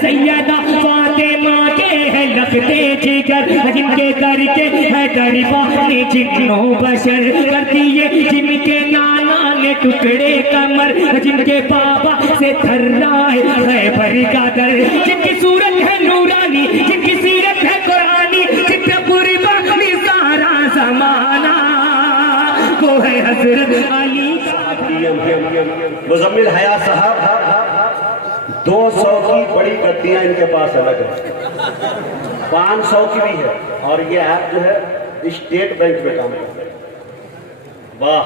सैयदा फातिमा के है लगते जिगर, जिनके करके है दरबानी जिन्नो बशर कर दिए, जिनके नाना ने टुकड़े कमर, जिनके बाबा से थर्रा है खैबर का दर, जिनकी सूरत है नूरानी, जिनकी सीरत है कुरानी, जिनका कुर्बानी सारा जमाना, वो है हजरत अली। मुजम्मिल हया साहब 200 की बड़ी गद्दियां इनके पास अलग है, 500 की भी है, और ये ऐप जो है स्टेट बैंक में काम करता है। वाह,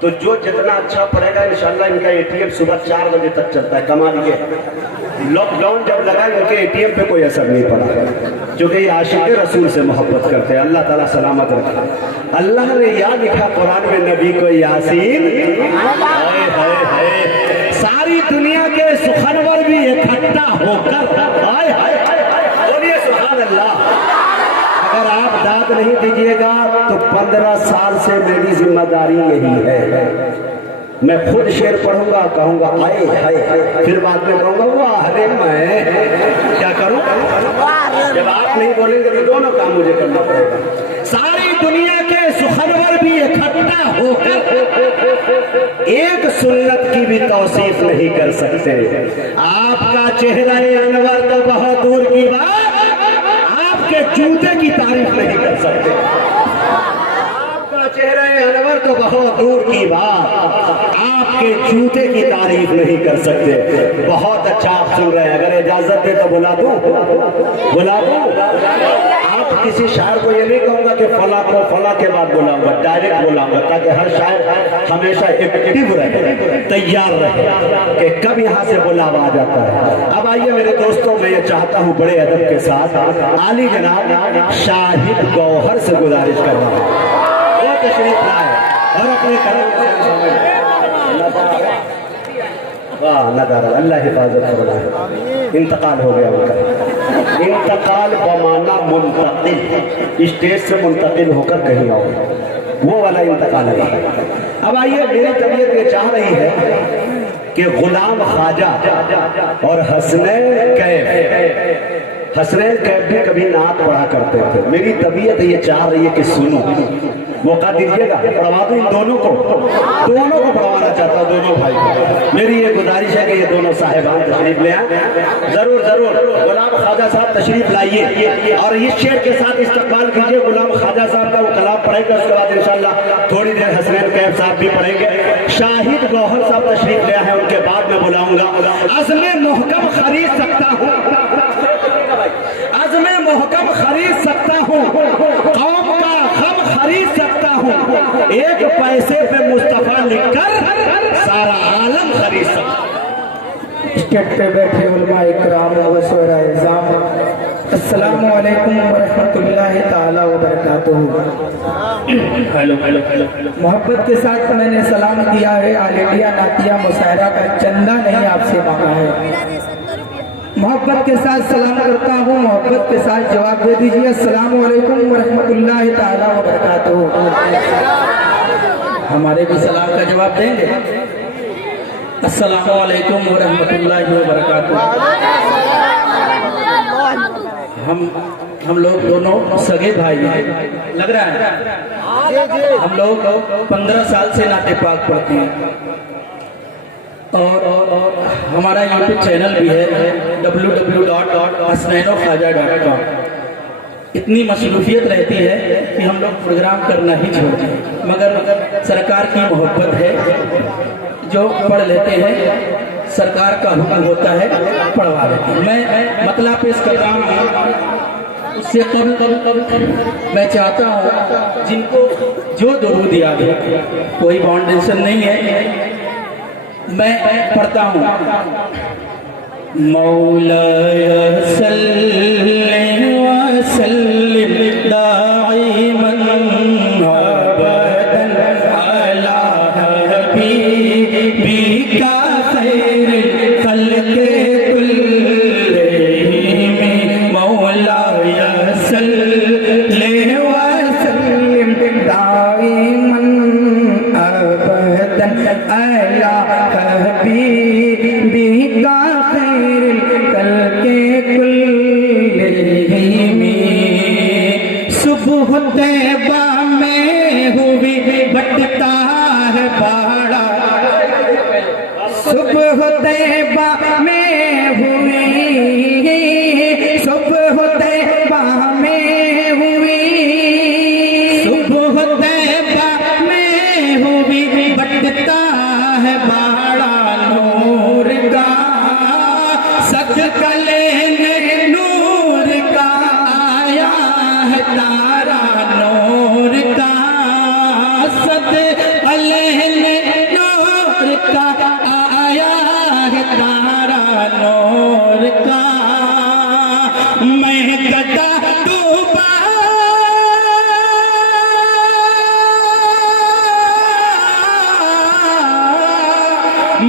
तो जो जितना अच्छा पड़ेगा इंशाल्लाह इनका एटीएम सुबह 4 बजे तक चलता है। कमाल ये लॉकडाउन जब लगा इनके एटीएम पे कोई असर नहीं पड़ा, क्योंकि ये आशिक रसूल से मोहब्बत करते हैं। अल्लाह ताला सलामत रखा। अल्लाह ने या लिखा कुरान में नबी को यासीन, हाय हाय हाय, सारी दुनिया के सुखनवर भी इकट्ठा होकर, हाय हाय बोलिए सुभान अल्लाह। अगर आप दाद नहीं दीजिएगा तो 15 साल से मेरी जिम्मेदारी यही है। मैं खुद शेर पढ़ूंगा, कहूंगा हाय हाय, फिर बाद में कहूंगा वाह अरे मैं क्या करूं। जब आप नहीं बोलेंगे तो दोनों काम मुझे करना पड़ेगा। सारी दुनिया के सुखनवर भी इकट्ठा होकर एक सुन्नत की भी तौसीफ नहीं कर सकते। आपका चेहरा अनवर तो बहुत दूर की बात, आपके जूते की तारीफ नहीं कर सकते। आपका चेहरा अनवर तो बहुत दूर की बात, आपके जूते की तारीफ नहीं कर सकते। बहुत अच्छा आप सुन रहे हैं, अगर इजाजत दे तो बुला दूं, बुला दूं। आप किसी शायर को ये नहीं कहूंगा कि फला को फला के बाद बुलाऊंगा, डायरेक्ट बुलाऊंगा, ताकि हर शायर हमेशा एक्टिव रहे, तैयार रहे कि कब यहाँ से बुलावा आ जाता है। अब आइए मेरे दोस्तों, मैं ये चाहता हूँ बड़े अदब के साथ आली जनाब शाहिद गौहर से गुजारिश कर रहा हूँ, वो तशरीफ लाए और अपने करम से वाह नदारा, अल्लाह हिफाजत फरमाए। इंतकाल हो गया उनका, इंतकाल बमाना मुंतकिल, स्टेज से मुंतकिल होकर कहीं और, वो वाला इंतकाल है। अब आइए, मेरी तबीयत ये चाह रही है कि गुलाम ख्वाजा और हसनैन कैफ, हसनैन कैफ भी कभी नात पढ़ा करते थे। मेरी तबीयत ये चाह रही है कि सुनो, मौका दीजिएगा, पढ़वा दो इन दोनों को पढ़वाना चाहता हूँ, दोनों भाई को। मेरी ये गुजारिश है कि ये दोनों साहिबान तशरीफ ले आए, जरूर जरूर। गुलाम ख्वाजा साहब तशरीफ लाइए और इस शेर के साथ इस्तकबाल कीजिए। गुलाम ख्वाजा साहब का वो कलाम पढ़ेगा, उसके बाद इंशाल्लाह थोड़ी देर हसनैन कैफ साहब भी पढ़ेंगे। शाहिद गौहर साहब तशरीफ ले आए, उनके बाद में बुलाऊंगा। अज़्म मोहकम खरीद सकता हूँ, अज़्म मोहकम खरीद सकता हूँ, कौम का गम खरीद सकता हूँ, एक पैसे पे मुस्तफा लिखकर सारा आलम खरीद सकता हूँ। स्टेज पे बैठे उलमा इकराम व शुरा इज़ाम, अस्सलामु अलैकुम व रहमतुल्लाहि ताला व बरकातुहू। हेलो हेलो हेलो, मोहब्बत के साथ मैंने सलाम किया है। ऑल इंडिया नातिया मुशायरा का चंदा नहीं आपसे मांगा है। मोहब्बत के साथ सलाम करता हूँ, मोहब्बत के साथ जवाब दे दीजिए, अस्सलामु अलैकुम व रहमतुल्लाहि ताला व बरकातुहू। हमारे भी सलाम का जवाब देंगे, अस्सलामु अलैकुम व रहमतुल्लाहि व बरकातुहू। हम लोग दोनों सगे भाई हैं, लग रहा है। हम लोग 15 साल से नाते पाक पढ़ते हैं और हमारा यूट्यूब चैनल भी है www.hasnainokhaja.com। इतनी मसरूफियत रहती है कि हम लोग प्रोग्राम करना ही छोड़ते हैं, मगर सरकार की मोहब्बत है, जो पढ़ लेते हैं, सरकार का हुक्म होता है, पढ़वा लेते हैं। मैं मतलब पेश कर रहा हूँ, उससे कब मैं चाहता हूँ जिनको जो दुरूद याद है, कोई बाउंडेशन नहीं है, मैं पढ़ता हूँ। मौलाया सल्लि व सल्लिम दाइमन अबदन अला हबीबिका खैरिल खल्क़ि कुल्लिहिम। मौलाया सल्लि व सल्लिम दाइमन अबदन अला हबीबिका खैरिल खल्क़ि गले में नूर का आया है तारा नूर का, सद गले में नूर का आया है तारा नूर का। मैं गदा डूबा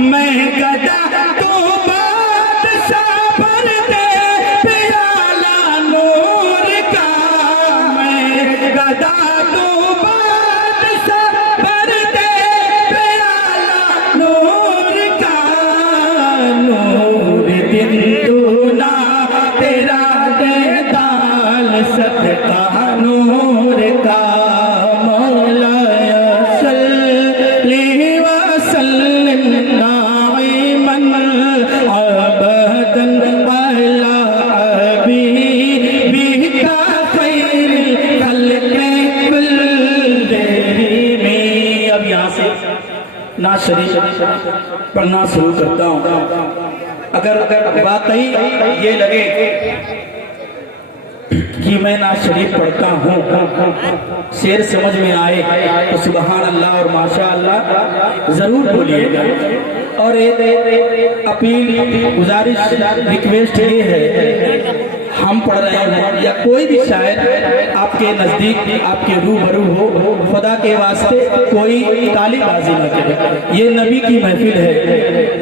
मैं गदा तो बादशाह भर दे प्याला नूर का, मैं गदा तो बादशाह भर दे प्याला नूर का। नूर दिन दूना तेरा दे दाल सदका नूर का, मौला सल्ली व सल्लिम दाइमन अबदन अला हबीबिका खैरिल खल्क़ि कुल्लिहिम। अब यहाँ से नात शरीफ पढ़ना शुरू करता हूँ। अगर वाकई ये लगे कि मैं नात शरीफ पढ़ता हूँ, शेर समझ में आए तो सुबहान अल्लाह और माशा अल्लाह जरूर बोलिएगा। और एक अपील, गुजारिश, रिक्वेस्ट ये है, हम पढ़ रहे हैं या कोई भी शायर आपके नजदीक आपके रूबरू हो, खुदा के वास्ते कोई तालीबाजी न करे। ये नबी की महफिल है,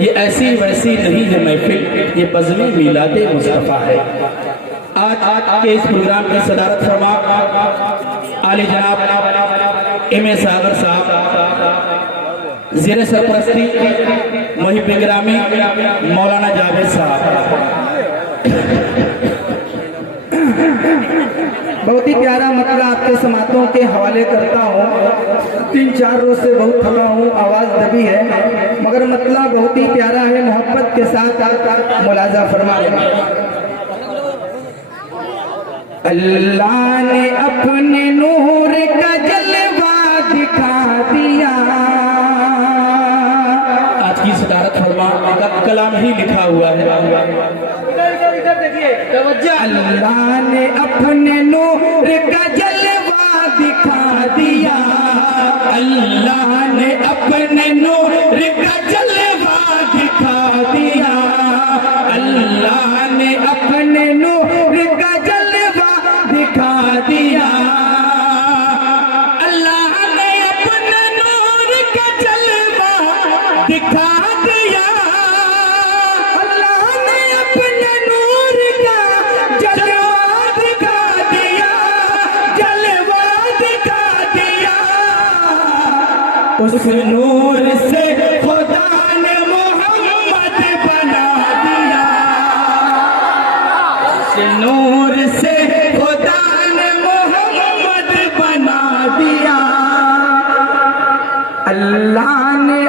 ये ऐसी वैसी नहीं है महफिल, ये बज़्म मिलाद मुस्तफ़ा है। आज के इस प्रोग्राम की सदारत फरमा आली जनाब एम.ए. सागर साहब, ज़ेरे सरपरस्ती मुहिब गिरामी मौलाना जावेद साहब। बहुत ही प्यारा मतलब आपके समातों के हवाले करता हूँ। 3-4 रोज से बहुत थका हूँ, आवाज़ दबी है, मगर मतलब बहुत ही प्यारा है। मोहब्बत के साथ मुलाजा फरमा लेना। अल्लाह ने अपने नूर का जलवा दिखा दिया। आज की सदारत फरमा का कलाम ही लिखा हुआ है। अल्लाह ने अपने नूर का जलवा दिखा दिया। अल्लाह ने अपने नूर का जलवा दिखा दिया। अल्लाह ने अपने नूर का जलवा दिखा दिया। अल्लाह ने अपने नूर का जलवा दिखा दिया। अल्लाह ने अपने नूर का जलवा दिखा दिया। जलवा दिखा दिया। उस नूर से खुदा ने मोहम्मद बना दिया। उस नूर से खुदा ने मोहम्मद बना दिया। अल्लाह ने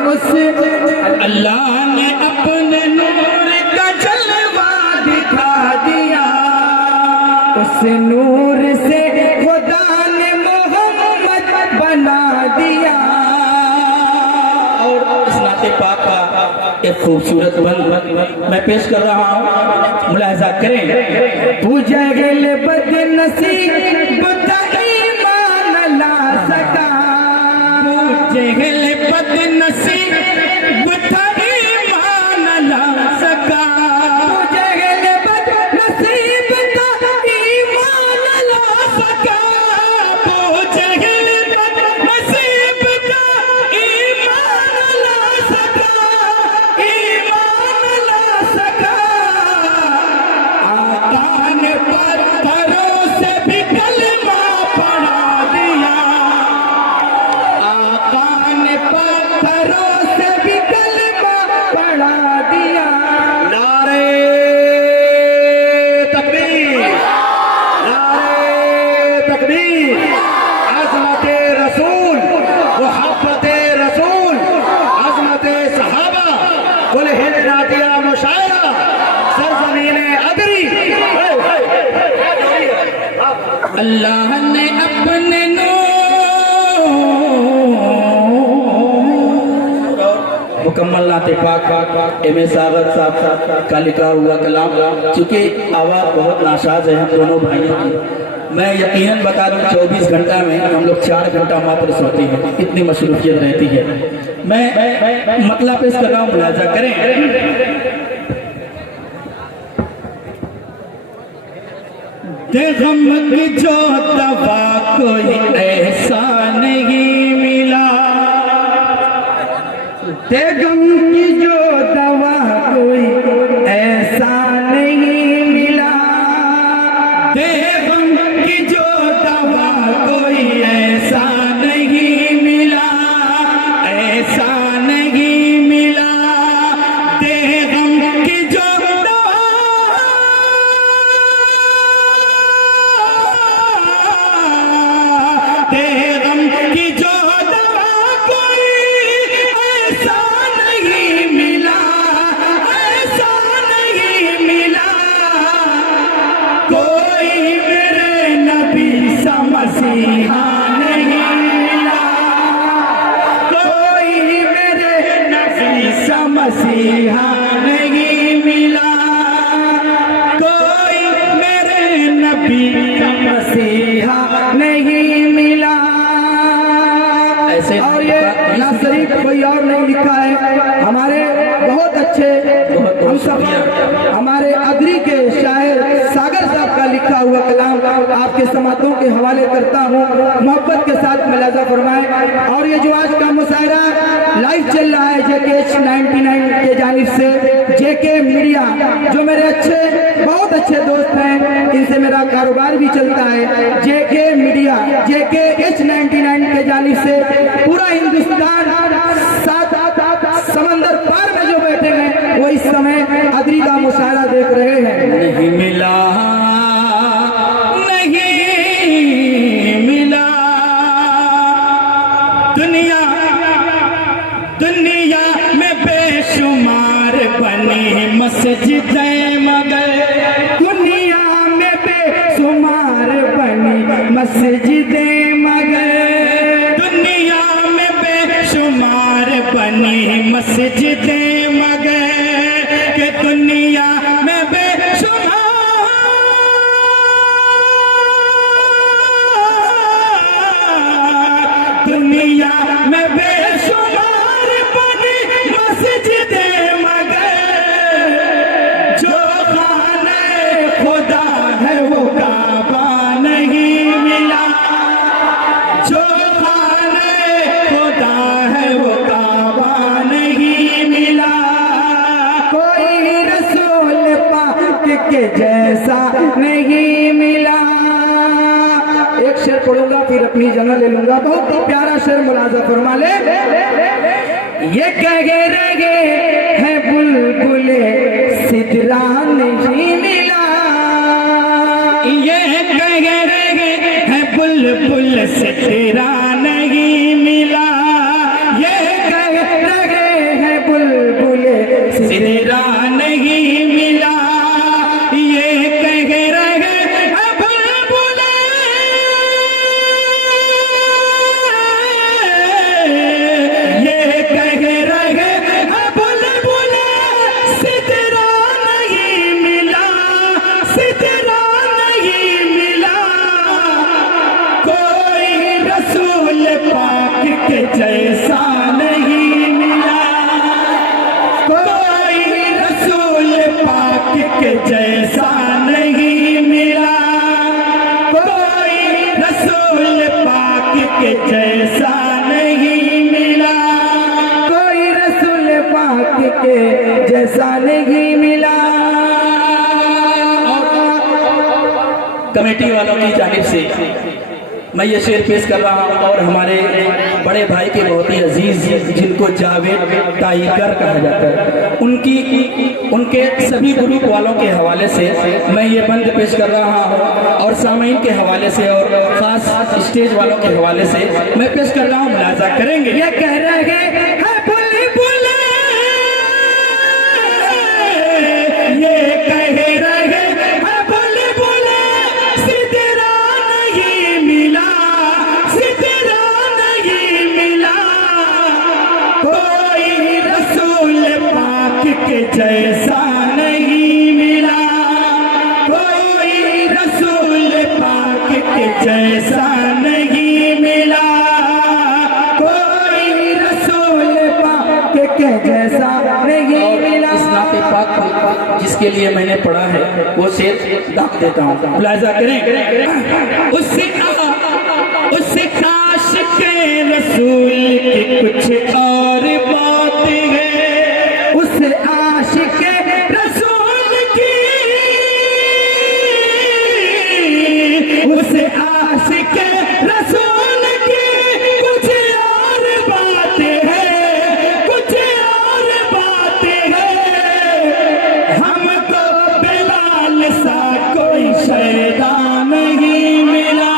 अल्लाह ने अपने नूर का जलवा दिखा दिया। उस नूर से खुदा ने मोहम्मद बना दिया। और इस नाते पाक का एक खूबसूरत बंद मैं पेश कर रहा हूँ, मुलाहिजा करें। तू जगल बदनसीब ईमान ला सका। जहल बदनसीब था ईमान ला सका। जगल बदनसीब ईमान ला सका। जहल बदनसीब का ईमान ला सका। ईमान ला सका। आका ने पत्थरों से भी कलमा पढ़ा दिया। आका ने पत्थरों से भी कलमा पढ़ा दिया। नारे तकबीर, नारे तकबीर। अज़मत रसूल, मोहब्बत रसूल, अज़मत सहाबा, कुल हिंद नातिया मुशायरा, सरज़मीन अदरी। अल्लाह ने अपने नूर मुकम्मल नाते पाक एम ए सागर साहब का लिखा हुआ कलाम, चूँकि आवाज़ बहुत नासाज है हम दोनों भाइयों की। मैं यकीनन बता दूं 24 घंटा में हम लोग 4 घंटा मात्र सोते हैं, इतनी मसरूफियत रहती है। मैं मतलब पेश कर रहा हूँ, मुलाजा करें। गम की जो दवा कोई ऐसा नहीं मिला, गम की जो दवा कोई ऐसा नहीं मिला, गम की जो दवा कोई ऐसा नहीं मिला, ऐसा नहीं मिला। गम की जो गम की जो दवा कोई ऐसा नहीं मिला, ऐसा नहीं मिला। कोई मेरे नबी सा मसीहा नहीं मिला, कोई मेरे नबी सा मसीहा नहीं मिला, कोई मेरे नबी सा मसीहा नहीं मिला। ऐसे और ये ना शरीफ कोई और नहीं लिखा है, हमारे बहुत अच्छे हम सब हमारे अदरी के शायर सागर साहब का लिखा हुआ कलाम आपके समातों के हवाले करता हूँ, मोहब्बत के साथ मुलाजा फरमाएं। और ये जो आज का मुशायरा लाइव चल रहा है JK99 के जानिब से, JK मीडिया जो मेरे अच्छे बहुत अच्छे दोस्त हैं, इनसे मेरा कारोबार भी चलता है। JK मीडिया JKH99 के जानिब से पूरा हिंदुस्तान साथ समंदर पार में जो बैठे हैं वो इस समय अदरी का मुशायरा देख रहे हैं। नहीं मिला, नहीं मिला। दुनिया दुनिया में बेशुमार बनी मस्जिदें, मगर दुनिया में बेशुमार बनी मस्जिदें, मगर दुनिया में बेशुमार बनी मस्जिदें, मगर के दुनिया में बेशुमार दुनिया में बेशुमार बनी मस्जिदें, मगर जो खाने खुदा है वो काबा नहीं मिला, जो खाने खुदा है वो काबा नहीं मिला। कोई रसूल पाक के जैसा नहीं मिला। एक शेर पढ़ूंगा फिर अपनी जगह ले लूंगा, बहुत ही प्यारा शेर मुलाजा फरमा ले। ये कहे रहे है बुलबुले सिदरा नहीं मिला, ये कह रहे हैं बुलबुल से तेरा नहीं मिला, ये कह रहे हैं बुलबुले तेरा नहीं मिला, ये कह रहे हैं बुलबुल ये कह रहे हैं बुलबुल से तेरा नहीं मिला, से तेरा नहीं मिला। कोई रसूल पाक के जैसा नहीं मिला, कोई रसूल पाक के जैसा नहीं मिला, कोई रसूल पाक के जैसा नहीं मिला। कोई रसूल पाक के जैसा नहीं मिला। कमेटी वालों की जानिब से मैं ये शेर पेश कर रहा हूँ, और हमारे बड़े भाई के बहुत ही अजीज जिनको जावेद टाइगर कहा जाता है, उनके सभी ग्रुप वालों के हवाले से मैं ये बंद पेश कर रहा हूँ, और सामीन के हवाले से और खास स्टेज वालों के हवाले से मैं पेश कर रहा हूँ, मुलाजा करेंगे। ये कह रहे हैं बुलबुल, ये कह रहे हैं बुलबुल से तेरा नहीं मिला, से तेरा नहीं मिला। कोई रसूल वो शेर दाग देता हूँ, मुलाहिजा करें। उससे आशिक रसूल की कुछ और बात है, उससे आशिक रसूल की, उससे आशिक रसूल की कुछ और बात है, कुछ और बात है। हमको बिलाल सा कोई शैदा नहीं मिला,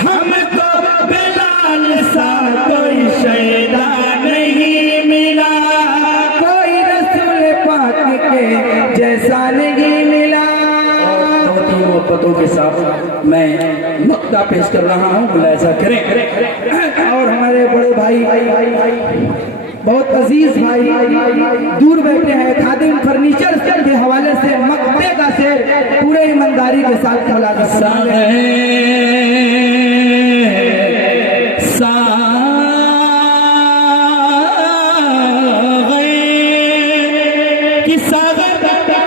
हमको बिलाल सा कोई शैदा नहीं मिला, कोई रसूल पाक के जैसा नहीं मिला। दो तीन मोहब्बतों के साथ मैं नुक्ता पेश कर रहा हूँ, मुलाहिजा करें। और हमारे बड़े भाई, बहुत अजीज भाई दूर बैठे हैं, खादिम फर्नीचर के हवाले से मकबे का शेर पूरे ईमानदारी के साथ मुलाहिजा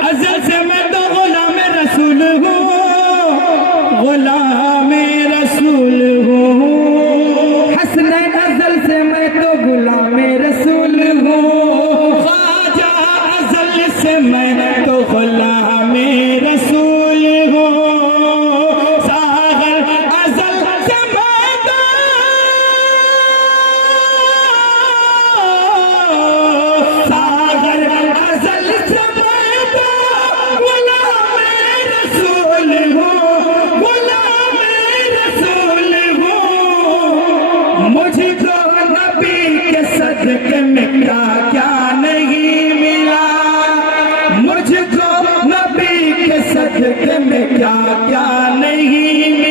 अज़ल से मैं तो गुलाम रसूल हूँ, गुलाम रसूल हूँ। हसनैन अज़ल से मैं तो गुलाम रसूल हूँ, ख्वाजा अज़ल से मैं तो गुलाम रसूल हूँ, सागर अज़ल से मैं तो, सागर अज़ल से मैं तो गुलाम रसूल हूँ, गुलाम रसूल हूँ। मुझको नबी के सदक़े में क्या नहीं मिला, मुझको नबी के सदक़े में क्या नहीं